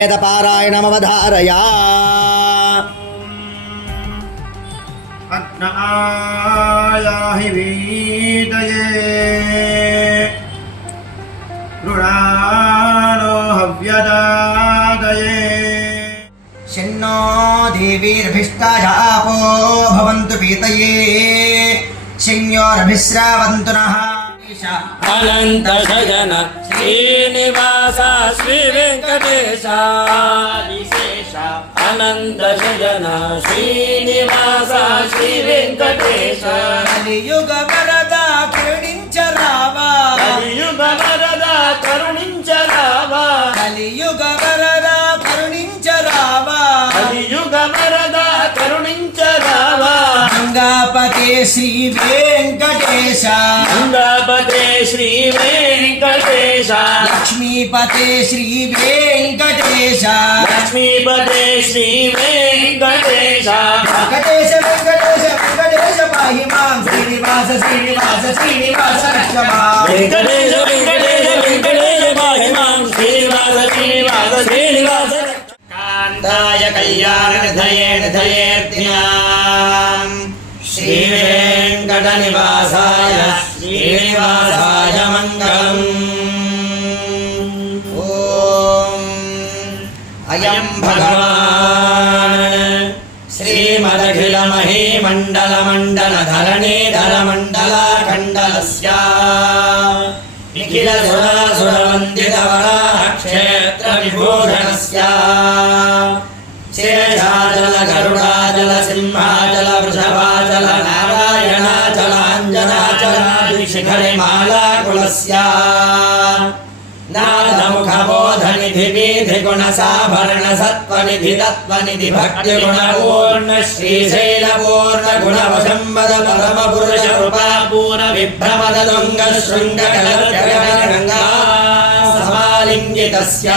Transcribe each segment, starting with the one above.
वेदपारायणमवधारया अग्नायाहि वीतये कृणालो हव्यदादये शिन्नो देवीर्भिष्टायापो भवन्तु पीतये शिन्योरभिश्रावन्तु नः अनंत शयन श्रीनिवास श्री वेंकटेश विशेष अनंत शयन श्रीनिवास श्री वेंकटेश कलियुग वरदा करुणिंचरावा कलियुग वरदा करुणिंचरावा कलियुग वरदा करुणिंचरावा कलियुग वरदा करुणिंचरावा गंगापते श्री वेंकटेश गंगापते श्री वेंकटेश लक्ष्मीपते श्री वेंकटेश लक्ष्मीपते श्री वेंकटेश वेंकटेश वेंकटेश वेंकटेश पाहि मां श्रीनिवास श्रीनिवास श्रीनिवास रक्षमा वेंकटेश वेंकटेश वेंकटेश पाहि मां श्रीनिवास श्रीनिवास श्रीनिवास कान्ताय कल्याणनिधये निधयेऽर्थिनां श्रीवेङ्कटनिवासाय श्रीनिवासाय मङ्गलम् ॐ अयं भगवान् श्रीमदखिलमहीमण्डलमण्डलधरणीधरमण्डलाखण्डलस्य निखिलसुरासुरवन्दितवराक्षेत्रविभूषणस्य शेषाचल गरुडाचल सिंहाचल वृषभाचल नारायणाचल अञ्जनाचलादिशिखरिमालाकुलस्य नारदमुखबोधनिधिवीधिगुणसाभरणसत्त्वनिधि तत्त्वनिधि भक्तिगुणपूर्ण श्रीशैलपूर्णगुणवशम्बद परमपुरुषरूपापूर्णविभ्रमदुङ्गशृङ्गकलगङ्गा समालिङ्गितस्य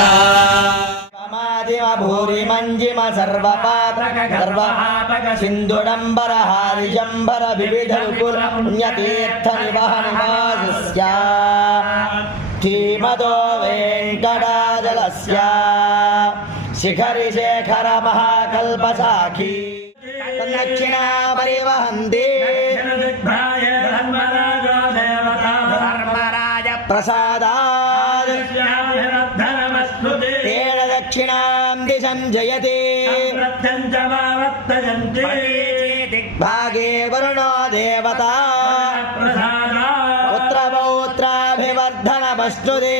भूरि मंजिम सर्वपात्रक सर्वपापक सिंधुडंबर हारिजंबर विविध कुल पुण्यतीर्थ निवाह निवासस्य श्रीमदो वेंकटाचलस्य शिखरि शेखर महाकल्पसाखी दक्षिणा परिवहन्ति प्रसादात् तेन दक्षिणां दिशं जयते दिग्भागे वरुणो देवता पुत्रपौत्राभिवर्धनमस्तुते